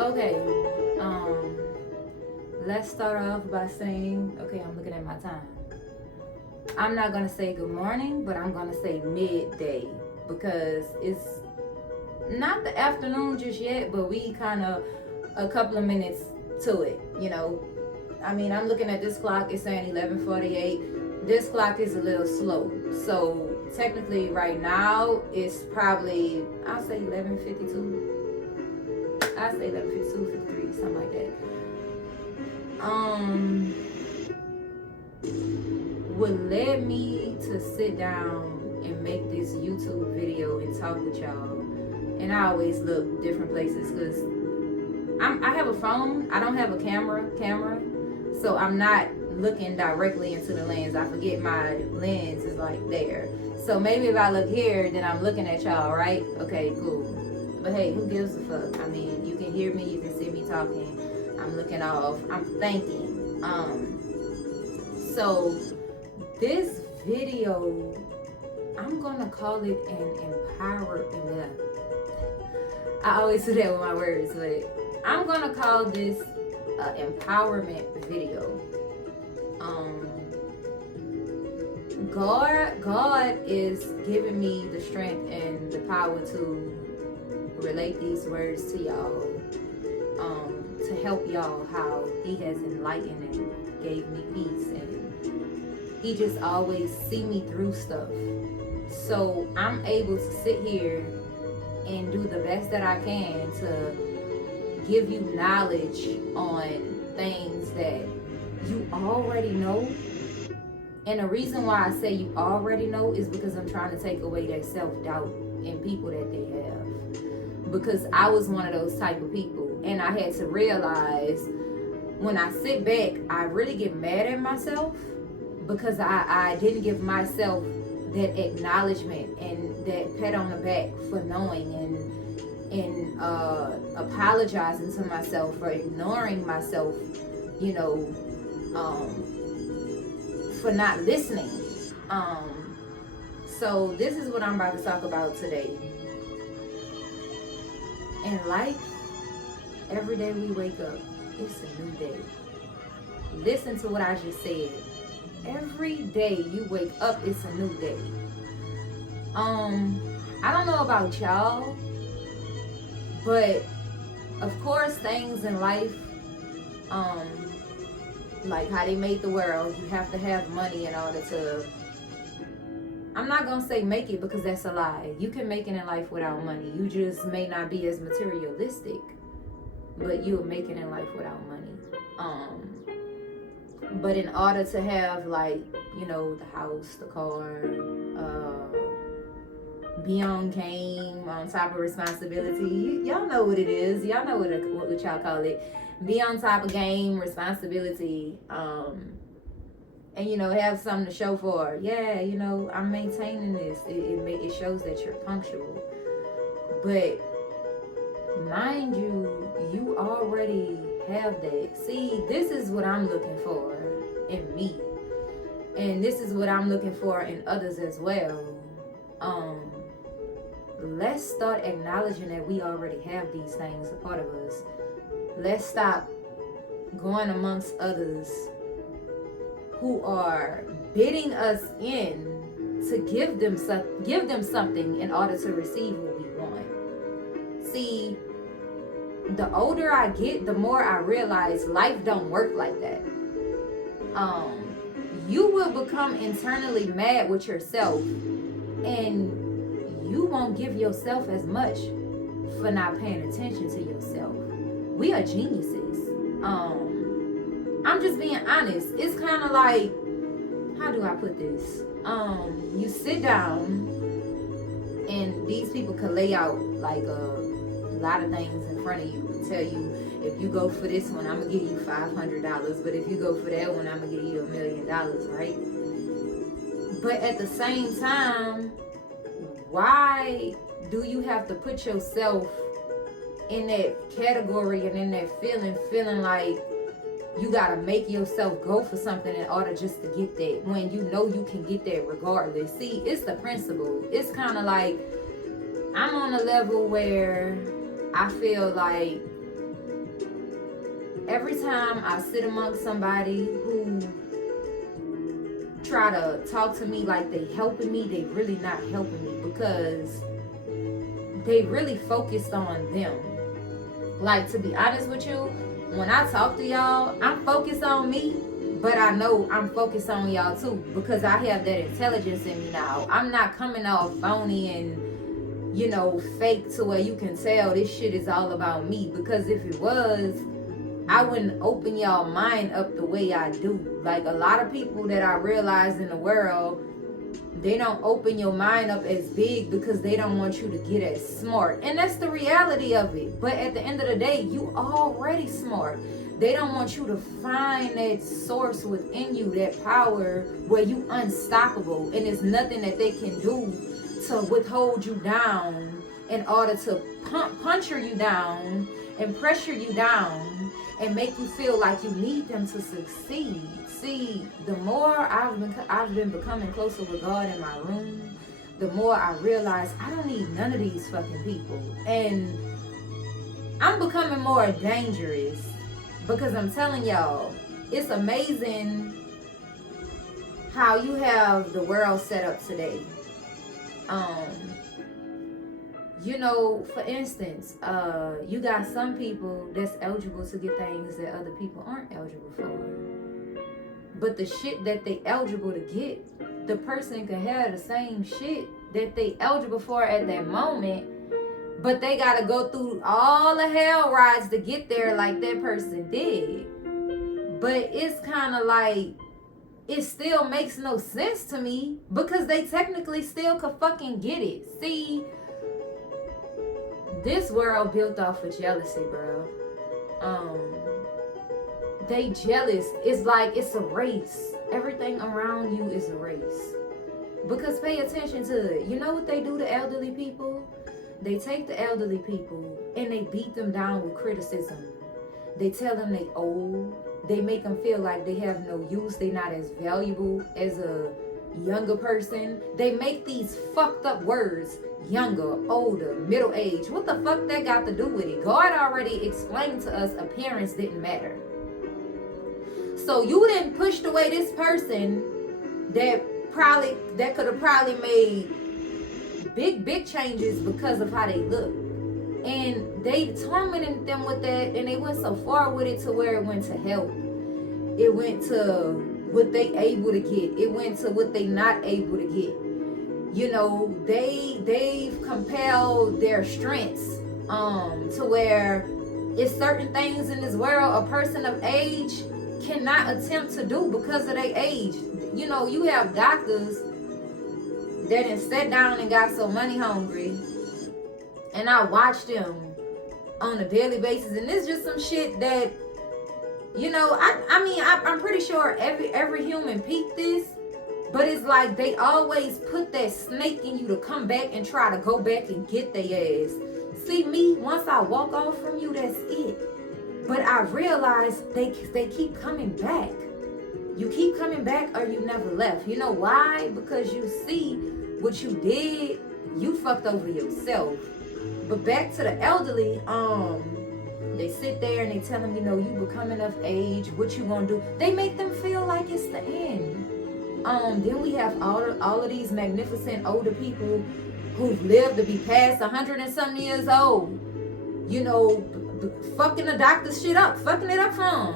Okay. Um, let's start off by saying, okay, I'm looking at my time. I'm not gonna say good morning, but I'm gonna say midday because it's not the afternoon just yet, but we kind of a couple of minutes to it. I mean, I'm looking at this clock. It's saying 11:48. This clock is a little slow, so technically, right now it's probably I'll say 11:52. I say 11:52, 53, something like that. Um, what led me to sit down and make this YouTube video and talk with y'all, and I always look different places because I have a phone. I don't have a camera, so I'm not looking directly into the lens. I forget my lens is like there. So maybe if I look here, then I'm looking at y'all, right? Okay, cool. But hey, who gives a fuck? I mean, you can hear me, you can see me talking. I'm looking off. I'm thinking. So this video, I'm gonna call it an empower. I always do that with my words, but I'm gonna call this an empowerment video. God is giving me the strength and the power to relate these words to y'all, to help y'all how He has enlightened and gave me peace, and He just always see me through stuff. So I'm able to sit here and do the best that I can to give you knowledge on things that you already know. And the reason why I say you already know is because I'm trying to take away that self-doubt in people that they have. Because I was one of those type of people. And I had to realize when I sit back, I really get mad at myself because I didn't give myself that acknowledgement and that pat on the back for knowing and apologizing to myself for ignoring myself, for not listening. So this is what I'm about to talk about today. In life, every day we wake up, it's a new day. Listen to what I just said. Every day you wake up, it's a new day. I don't know about y'all, but of course things in life, like how they made the world, you have to have money in order to, I'm not gonna say make it because that's a lie. You can make it in life without money. You just may not be as materialistic, but you'll make it in life without money. But in order to have, like, the house, the car, be on game, on top of responsibility. Y'all know what it is. Y'all know what y'all call it. Be on top of game, responsibility, and have something to show for. Yeah, I'm maintaining this. It shows that you're punctual. But mind you, you already have that. See, this is what I'm looking for in me, and this is what I'm looking for in others as well. Let's start acknowledging that we already have these things a part of us. Let's stop going amongst others who are bidding us in to give them something in order to receive what we want. See, the older I get, the more I realize life don't work like that. You will become internally mad with yourself, and you won't give yourself as much for not paying attention to yourself. We are geniuses. I'm just being honest. It's kind of like, how do I put this? You sit down and these people can lay out like a lot of things in front of you and tell you, if you go for this one, I'm gonna give you $500, but if you go for that one, I'm gonna give you $1 million, right? But at the same time, why do you have to put yourself in that category and in that feeling like you gotta make yourself go for something in order just to get that, when you know you can get that regardless? See, it's the principle. It's kind of like I'm on a level where I feel like every time I sit amongst somebody who try to talk to me like they helping me, they really not helping me, because they really focused on them. Like, to be honest with you, when I talk to y'all, I'm focused on me, but I know I'm focused on y'all too, because I have that intelligence in me now. I'm not coming off phony and, you know, fake to where you can tell this shit is all about me, because if it was, I wouldn't open y'all mind up the way I do. Like, a lot of people that I realize in the world, they don't open your mind up as big because they don't want you to get as smart. And that's the reality of it. But at the end of the day, you already smart. They don't want you to find that source within you, that power where you unstoppable. And there's nothing that they can do to withhold you down in order to puncture you down and pressure you down and make you feel like you need them to succeed. See, the more I've been becoming closer with God in my room, the more I realize I don't need none of these fucking people. And I'm becoming more dangerous, because I'm telling y'all, it's amazing how you have the world set up today. You know, for instance, you got some people that's eligible to get things that other people aren't eligible for. But the shit that they eligible to get, the person can have the same shit that they eligible for at that moment, but they gotta go through all the hell rides to get there like that person did. But it's kind of like, it still makes no sense to me, because they technically still could fucking get it. See, this world built off of jealousy, bro. They jealous. It's like it's a race. Everything around you is a race. Because pay attention to it. You know what they do to elderly people? They take the elderly people and they beat them down with criticism. They tell them they old. They make them feel like they have no use. They're not as valuable as a younger person. They make these fucked up words. Younger, older, middle age. What the fuck that got to do with it? God already explained to us appearance didn't matter. So you didn't push away this person that could have probably made big changes because of how they look. And they tormented them with that, and they went so far with it to where it went to health. It went to what they able to get. It went to what they not able to get. You know, they've compelled their strengths to where it's certain things in this world a person of age cannot attempt to do because of their age. You know, you have doctors that done sat down and got so money hungry, and I watch them on a daily basis, and it's just some shit that, you know, I'm pretty sure every human peeped this, but it's like they always put that snake in you to come back and try to go back and get their ass. See, me, once I walk off from you, that's it. But I realize they keep coming back. You keep coming back or you never left. You know why? Because you see what you did, you fucked over yourself. But back to the elderly, they sit there and they tell them, you know, you becoming of age, what you gonna do? They make them feel like it's the end. Then we have all of these magnificent older people who've lived to be past 100 and some years old. You know, fucking the doctor shit up, fucking it up for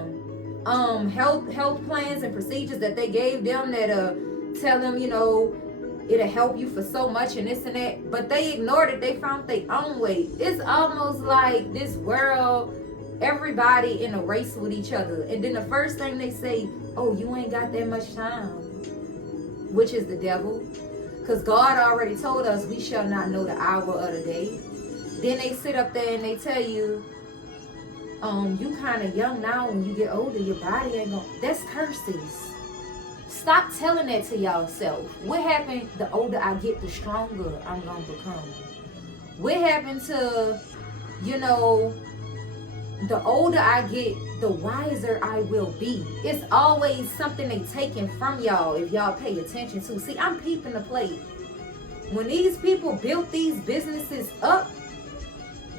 them. Health plans and procedures that they gave them that tell them, you know, it'll help you for so much and this and that, but they ignored it. They found their own way. It's almost like this world, everybody in a race with each other, and then the first thing they say, oh, you ain't got that much time, which is the devil, because God already told us we shall not know the hour of the day. Then they sit up there and they tell you, you kind of young now. When you get older, your body ain't gonna. That's curses. Stop telling that to yourself. What happened? The older I get, the stronger I'm gonna become. What happened to, you know, the older I get, the wiser I will be. It's always something they taking from y'all if y'all pay attention to. See, I'm peeping the plate. When these people built these businesses up,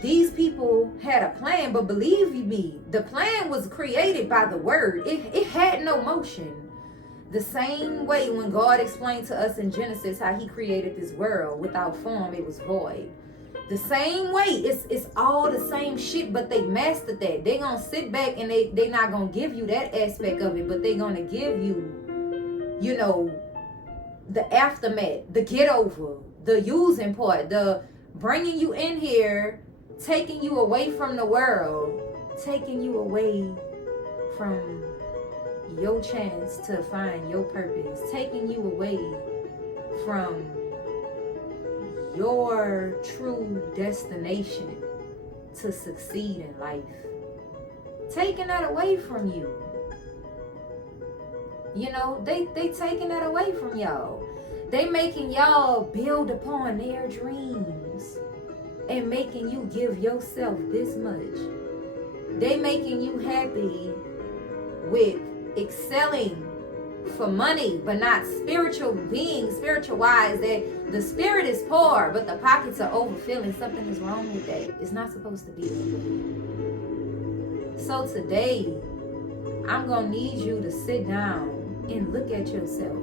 these people had a plan plan, but believe me, the plan was created by the word. It had no motion. The same way when God explained to us in Genesis how he created this world without form, it was void. The same way, it's all the same shit, but they mastered that. They gonna sit back and they not gonna give you that aspect of it, but they gonna give you, you know, the aftermath, the get over, the using part, the bringing you in here, taking you away from the world, taking you away from your chance to find your purpose, taking you away from your true destination to succeed in life. Taking that away from you. You know, they taking that away from y'all. They making y'all build upon their dreams and making you give yourself this much. They making you happy with excelling for money, but not spiritual being, spiritual wise, that the spirit is poor, but the pockets are overfilling. Something is wrong with that. It's not supposed to be that way. So today, I'm going to need you to sit down and look at yourself.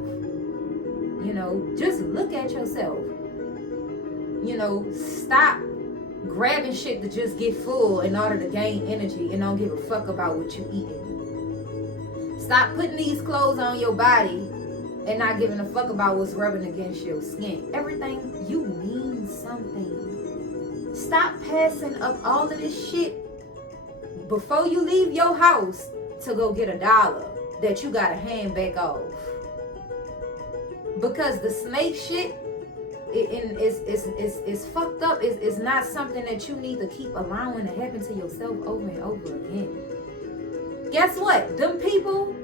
You know, just look at yourself. You know, stop grabbing shit to just get full in order to gain energy and don't give a fuck about what you eating. Stop putting these clothes on your body and not giving a fuck about what's rubbing against your skin. Everything you mean something. Stop passing up all of this shit before you leave your house to go get $1 that you gotta hand back off. Because the snake shit is fucked up. It's not something that you need to keep allowing to happen to yourself over and over again. Guess what? Them people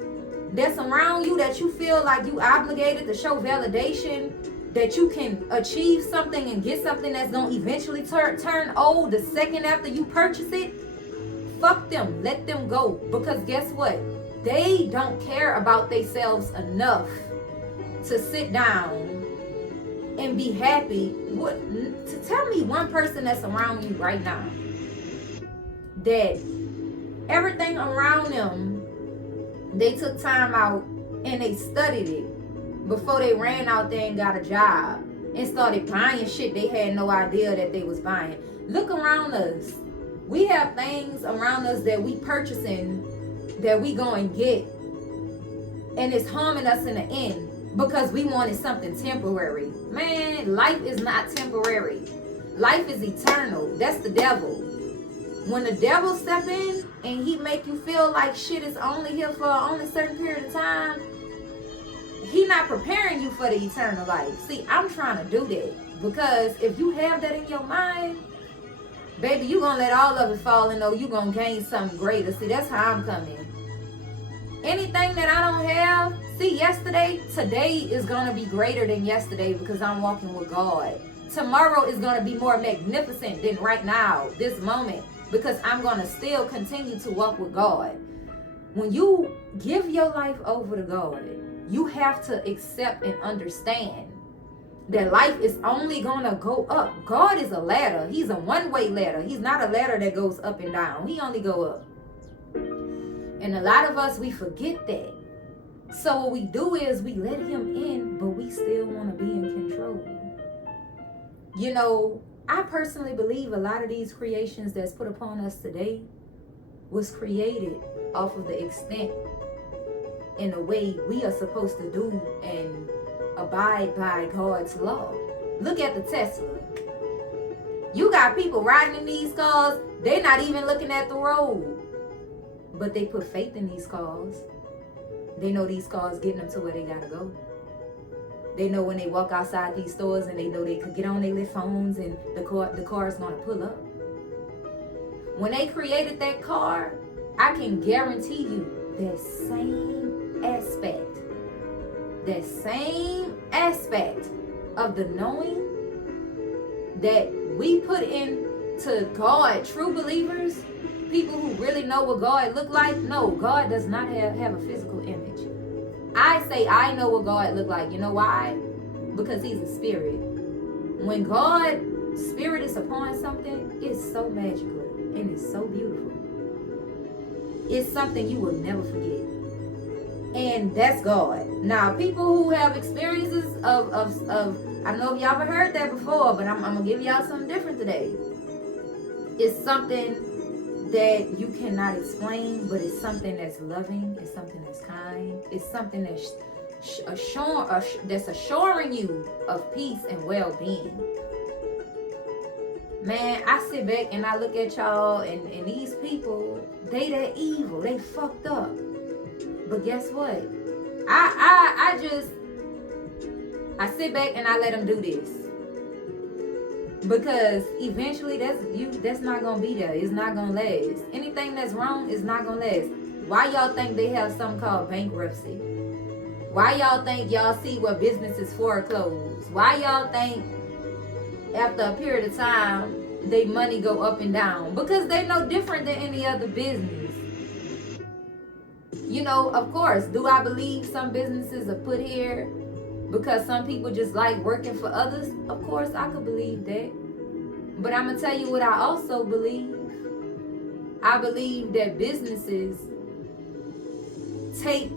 that's around you that you feel like you obligated to show validation that you can achieve something and get something that's going to eventually turn old the second after you purchase it, fuck them. Let them go. Because guess what? They don't care about themselves enough to sit down and be happy. To tell me one person that's around you right now that everything around them, they took time out and they studied it before they ran out there and got a job and started buying shit they had no idea that they was buying. Look around us. We have things around us that we purchasing that we go and get, and it's harming us in the end because we wanted something temporary. Man, life is not temporary. Life is eternal. That's the devil. When the devil step in and he make you feel like shit is only here for only a certain period of time, he not preparing you for the eternal life. See, I'm trying to do that because if you have that in your mind, baby, you gonna let all of it fall and know you gonna gain something greater. See, that's how I'm coming. Anything that I don't have, see, yesterday, today is gonna be greater than yesterday because I'm walking with God. Tomorrow is gonna be more magnificent than right now, this moment, because I'm going to still continue to walk with God. When you give your life over to God, you have to accept and understand that life is only going to go up. God is a ladder. He's a one-way ladder. He's not a ladder that goes up and down. He only go up. And a lot of us, we forget that. So what we do is we let him in, but we still want to be in control. You know, I personally believe a lot of these creations that's put upon us today was created off of the extent in the way we are supposed to do and abide by God's law. Look at the Tesla. You got people riding in these cars, they're not even looking at the road. But they put faith in these cars. They know these cars getting them to where they gotta go. They know when they walk outside these stores and they know they could get on their little phones and the car is going to pull up. When they created that car, I can guarantee you that same aspect of the knowing that we put into God, true believers, people who really know what God look like. No, God does not have a physical image. I say I know what God look like. You know why? Because he's a spirit. When God's spirit is upon something, it's so magical. and it's so beautiful. It's something you will never forget. And that's God. Now, people who have experiences of I don't know if y'all ever heard that before, but I'm gonna give y'all something different today. It's something that you cannot explain, but it's something that's loving, it's something that's kind, it's something that's assuring you of peace and well-being. Man, I sit back and I look at y'all and these people, they that evil, they fucked up. But guess what? I sit back and I let them do this. Because eventually that's not gonna be there. It's not gonna last. Anything that's wrong is not gonna last. Why y'all think they have something called bankruptcy? Why y'all think y'all see where businesses foreclose? Why y'all think after a period of time they money go up and down? Because they no different than any other business. You know, of course, do I believe some businesses are put here because some people just like working for others? Of course, I could believe that. But I'm going to tell you what I also believe. I believe that businesses take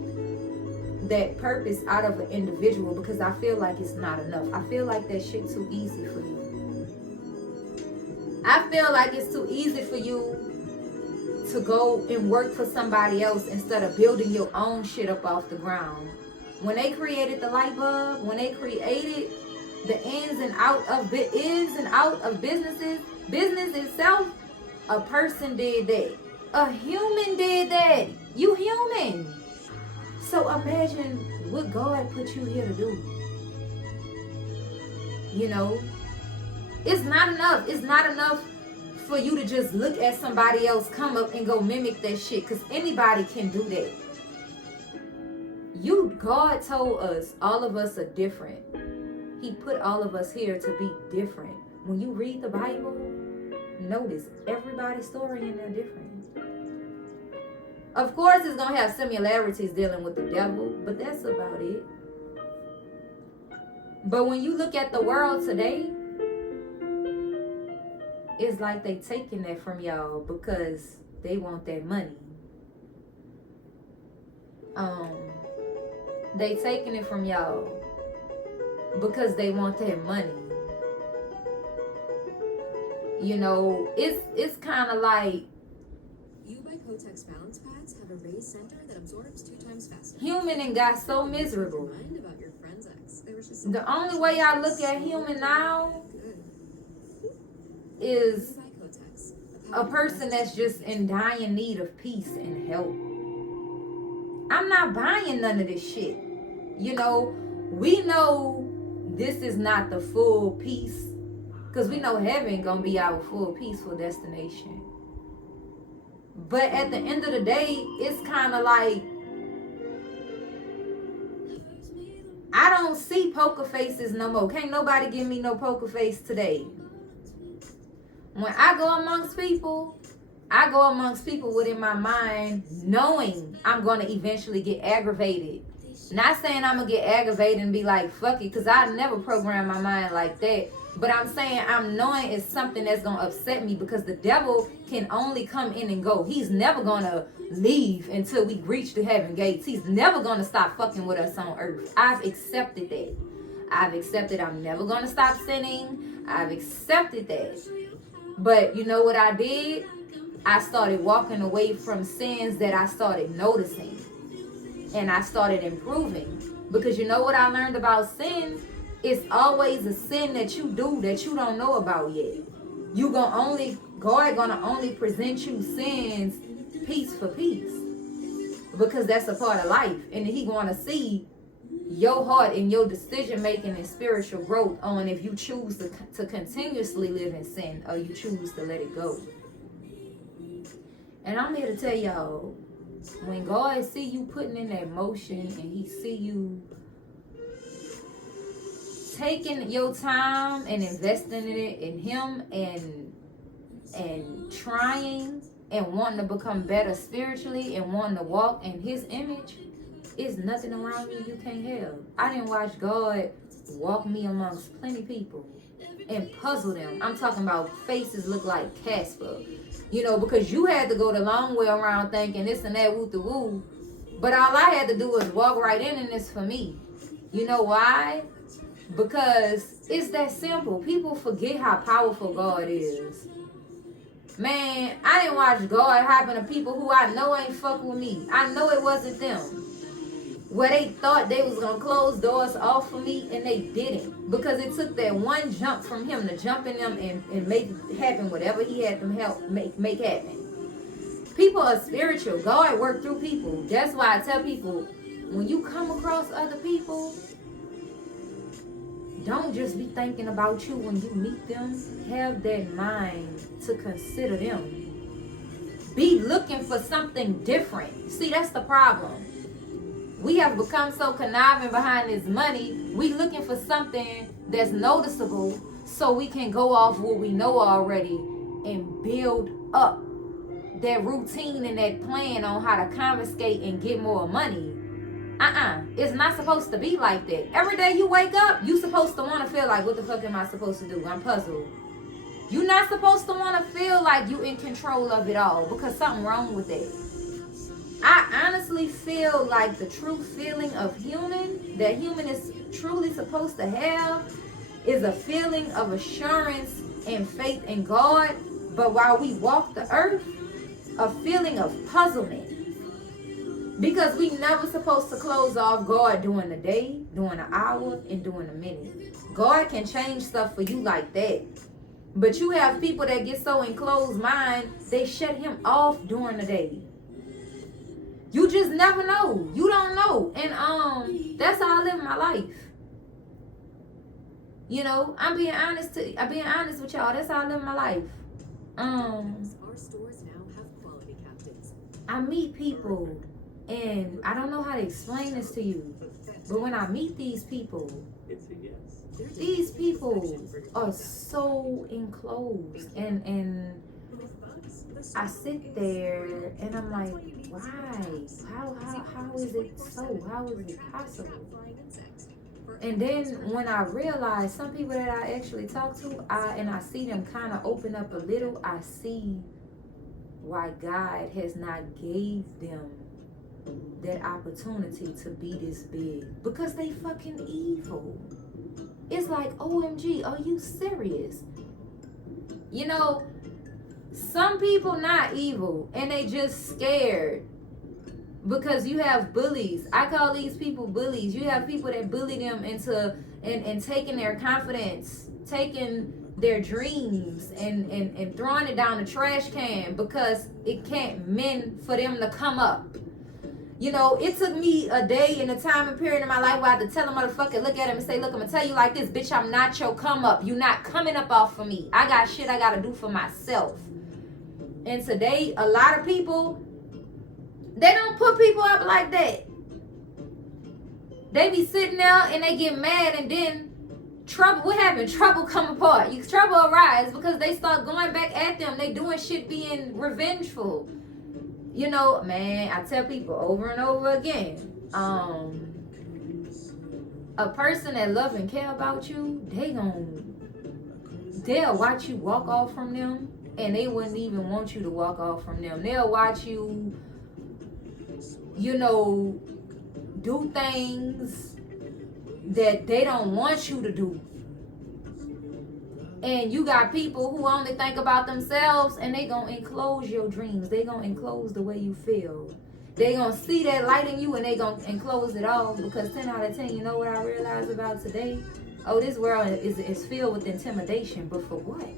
that purpose out of an individual because I feel like it's not enough. I feel like that shit too easy for you. I feel like it's too easy for you to go and work for somebody else instead of building your own shit up off the ground. When they created the light bulb, when they created the ins and out of businesses, business itself, a person did that. A human did that. You human. So imagine what God put you here to do. You know, it's not enough. It's not enough for you to just look at somebody else come up and go mimic that shit, because anybody can do that. God told us all of us are different. He put all of us here to be different. When you read the Bible, notice everybody's story in there different. Of course, it's gonna have similarities dealing with the devil, but that's about it. But when you look at the world today, it's like they taking that from y'all because they want that money. They taking it from y'all because they want that money. You know, it's kind of like You by Kotex balance pads have a raised center that absorbs 2 times faster. human and got so miserable. Mind about your friend's ex. There was just The only way I look at human now is a person that's just in dying need of peace and help. I'm not buying none of this shit. You know, we know this is not the full peace, because we know heaven gonna be our full peaceful destination. But at the end of the day, it's kind of like I don't see poker faces no more. Can't nobody give me no poker face today. When I go amongst people within my mind knowing I'm going to eventually get aggravated. Not saying I'm going to get aggravated and be like, fuck it, because I never program my mind like that. But I'm saying I'm knowing it's something that's going to upset me, because the devil can only come in and go. He's never going to leave until we reach the heaven gates. He's never going to stop fucking with us on earth. I've accepted that. I've accepted I'm never going to stop sinning. I've accepted that. But you know what I did? I started walking away from sins that I started noticing. And I started improving. Because you know what I learned about sin? It's always a sin that you do that you don't know about yet. God gonna only present you sins piece for piece. Because that's a part of life. And he gonna see your heart and your decision making and spiritual growth on if you choose to continuously live in sin or you choose to let it go. And I'm here to tell y'all, when God see you putting in that motion and he see you taking your time and investing in it in him and trying and wanting to become better spiritually and wanting to walk in his image, it's nothing around you can't help. I didn't watch God walk me amongst plenty people and puzzle them. I'm talking about faces look like Casper. You know, because you had to go the long way around thinking this and that, woo the woo. But all I had to do was walk right in and it's for me. You know why? Because it's that simple. People forget how powerful God is. Man, I didn't watch God happen to people who I know ain't fuck with me. I know it wasn't them. Where they thought they was going to close doors off for me and they didn't. Because it took that one jump from him to jump in them and make happen whatever he had them help make happen. People are spiritual. God worked through people. That's why I tell people, when you come across other people, don't just be thinking about you when you meet them. Have that mind to consider them. Be looking for something different. See, that's the problem. We have become so conniving behind this money. We looking for something that's noticeable so we can go off what we know already and build up that routine and that plan on how to confiscate and get more money. It's not supposed to be like that. Every day you wake up, you supposed to want to feel like, what the fuck am I supposed to do? I'm puzzled. You're not supposed to want to feel like you in control of it all, because something wrong with that. I honestly feel like the true feeling of that human is truly supposed to have is a feeling of assurance and faith in God. But while we walk the earth, a feeling of puzzlement. Because we never supposed to close off God during the day, during an hour, and during a minute. God can change stuff for you like that. But you have people that get so enclosed mind, they shut him off during the day. You just never know. You don't know. And that's how I live my life. You know, I'm being honest with y'all. That's how I live my life. Our stores now have quality captains. I meet people and I don't know how to explain this to you. But when I meet these people are so enclosed and I sit there and I'm like, why? How is it so? How is it possible? And then when I realize some people that I actually talk to, I see them kind of open up a little, I see why God has not gave them that opportunity to be this big. Because they fucking evil. It's like, OMG, are you serious? You know, some people not evil and they just scared. Because you have bullies. I call these people bullies. You have people that bully them into and taking their confidence, taking their dreams and throwing it down the trash can because it can't mend for them to come up. You know, it took me a day and a time and period in my life where I had to tell a motherfucker, look at him and say, look, I'm going to tell you like this, bitch, I'm not your come up. You not coming up off of me. I got shit I got to do for myself. And today, a lot of people, they don't put people up like that. They be sitting there and they get mad and then trouble, what happened? Trouble come apart. Trouble arise because they start going back at them. They doing shit being revengeful. You know, man, I tell people over and over again, a person that love and care about you, they'll watch you walk off from them and they wouldn't even want you to walk off from them. They'll watch you, you know, do things that they don't want you to do. And you got people who only think about themselves and they gonna enclose your dreams. They gonna enclose the way you feel. They gonna see that light in you and they gonna enclose it all. Because 10 out of 10, you know what I realized about today? Oh, this world is filled with intimidation. But for what?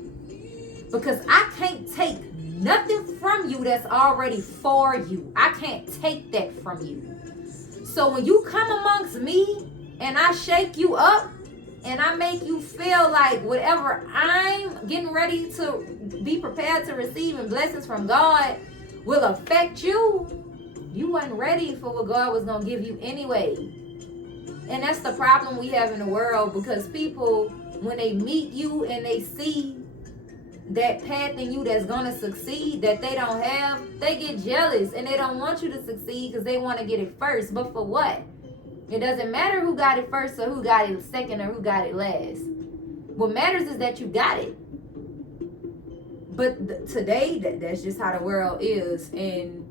Because I can't take nothing from you that's already for you. I can't take that from you. So when you come amongst me and I shake you up and I make you feel like whatever I'm getting ready to be prepared to receive and blessings from God will affect you, you weren't ready for what God was going to give you anyway. And that's the problem we have in the world, because people, when they meet you and they see that path in you that's going to succeed that they don't have, they get jealous and they don't want you to succeed because they want to get it first. But for what? It doesn't matter who got it first or who got it second or who got it last. What matters is that you got it. But today, that's just how the world is. And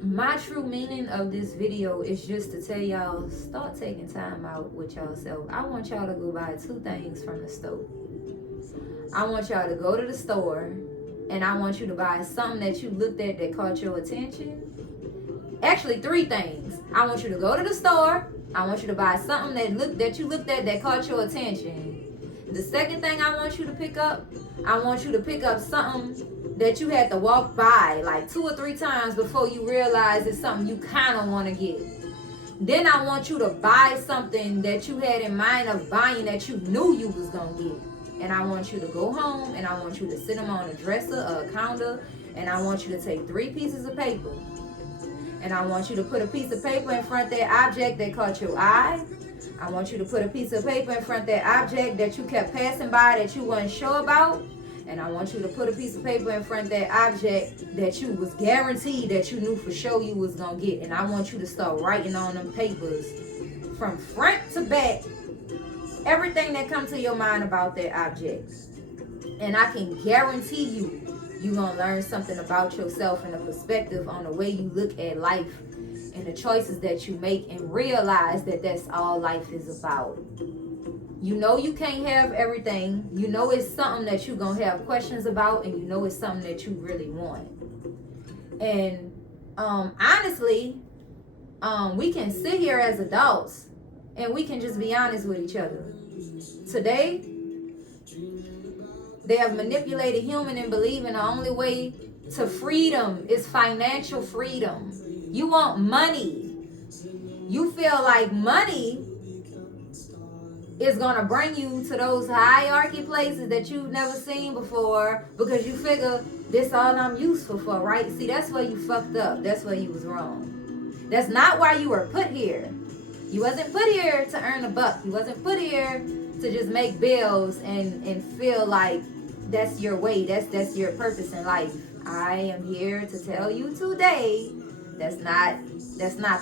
my true meaning of this video is just to tell y'all, start taking time out with yourself. I want y'all to go buy 2 things from the store. I want y'all to go to the store, and I want you to buy something that you looked at that caught your attention. Actually, 3 things. I want you to go to the store. I want you to buy something that you looked at that caught your attention. The second thing I want you to pick up, I want you to pick up something that you had to walk by like 2 or 3 times before you realize it's something you kind of want to get. Then I want you to buy something that you had in mind of buying that you knew you was going to get. And I want you to go home, and I want you to sit them on a dresser or a counter, and I want you to take 3 pieces of paper. And I want you to put a piece of paper in front of that object that caught your eye. I want you to put a piece of paper in front of that object that you kept passing by that you wasn't sure about. And I want you to put a piece of paper in front of that object that you was guaranteed that you knew for sure you was going to get. And I want you to start writing on them papers from front to back everything that comes to your mind about that object. And I can guarantee you're going to learn something about yourself and a perspective on the way you look at life and the choices that you make, and realize that that's all life is about. You know you can't have everything. You know it's something that you're going to have questions about, and you know it's something that you really want. And honestly, we can sit here as adults and we can just be honest with each other. Today, they have manipulated human and believing the only way to freedom is financial freedom. You want money. You feel like money is going to bring you to those hierarchy places that you've never seen before, because you figure this all I'm useful for, right? See, that's where you fucked up. That's where you was wrong. That's not why you were put here. You wasn't put here to earn a buck. You wasn't put here to just make bills and feel like that's your way. That's your purpose in life. I am here to tell you today that's not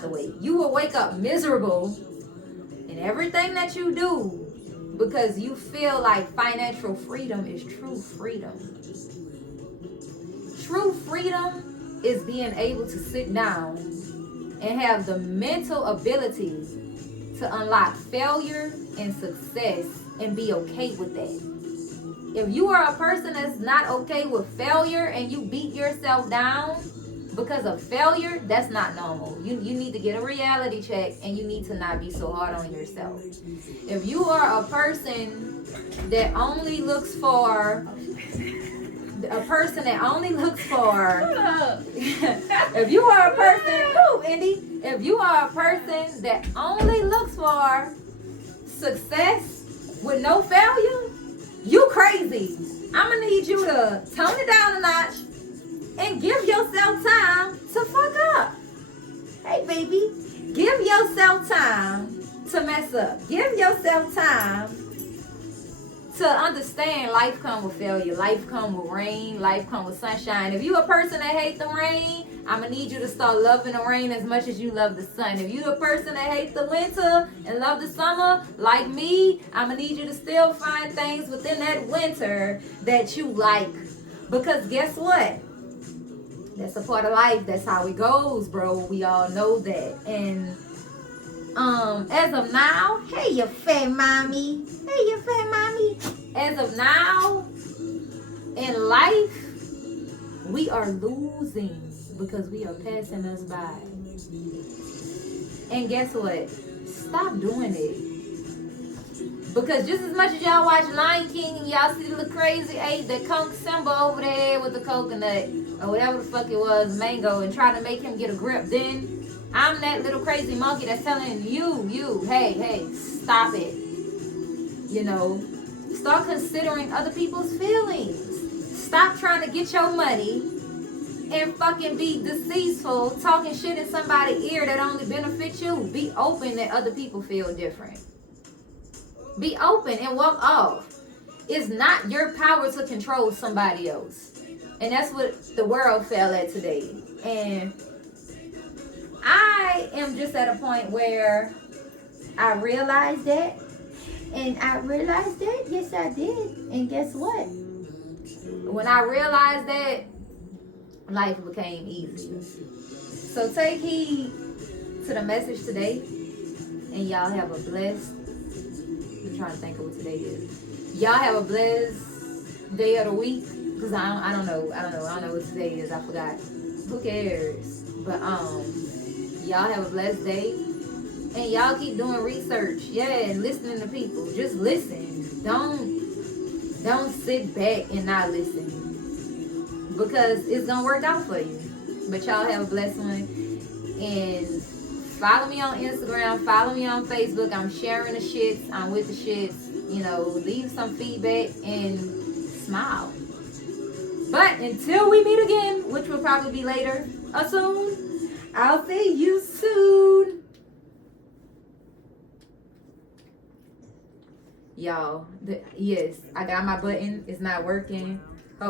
the way. You will wake up miserable in everything that you do because you feel like financial freedom is true freedom. True freedom is being able to sit down and have the mental ability to unlock failure and success and be okay with that. If you are a person that's not okay with failure and you beat yourself down because of failure, that's not normal. You need to get a reality check, and you need to not be so hard on yourself. If you are a person that only looks for if you are a person, Indy, if you are a person that only looks for success with no failure, you crazy. I'm gonna need you to tone it down a notch and give yourself time to fuck up. Hey baby, give yourself time to mess up. Give yourself time to understand life come with failure. Life come with rain. Life come with sunshine. If you a person that hates the rain, I'm going to need you to start loving the rain as much as you love the sun. If you a person that hates the winter and love the summer, like me, I'm going to need you to still find things within that winter that you like. Because guess what? That's a part of life. That's how it goes, bro. We all know that. And as of now, hey, you fat mommy. As of now, in life, we are losing because we are passing us by. And guess what? Stop doing it. Because just as much as y'all watch Lion King and y'all see the little crazy the conch Simba over there with the coconut or whatever the fuck it was, mango, and trying to make him get a grip, then I'm that little crazy monkey that's telling you, hey, stop it. You know, start considering other people's feelings. Stop trying to get your money and fucking be deceitful, talking shit in somebody's ear that only benefits you. Be open that other people feel different. Be open and walk off. It's not your power to control somebody else. And that's what the world fell at today. And I am just at a point where I realize that. And I realized that. Yes, I did. And guess what? When I realized that, life became easier. So take heed to the message today, and y'all have a blessed. I'm trying to think of what today is. Y'all have a blessed day of the week, cause I don't know what today is. I forgot. Who cares? But y'all have a blessed day, and y'all keep doing research. Yeah, and listening to people. Just listen. Don't sit back and not listen, because it's gonna work out for you. But y'all have a blessed one, and follow me on Instagram, follow me on Facebook. I'm sharing the shits, I'm with the shits. Leave some feedback and smile. But until we meet again, which will probably be later or soon, I'll see you soon. Y'all, yes, I got my button. It's not working.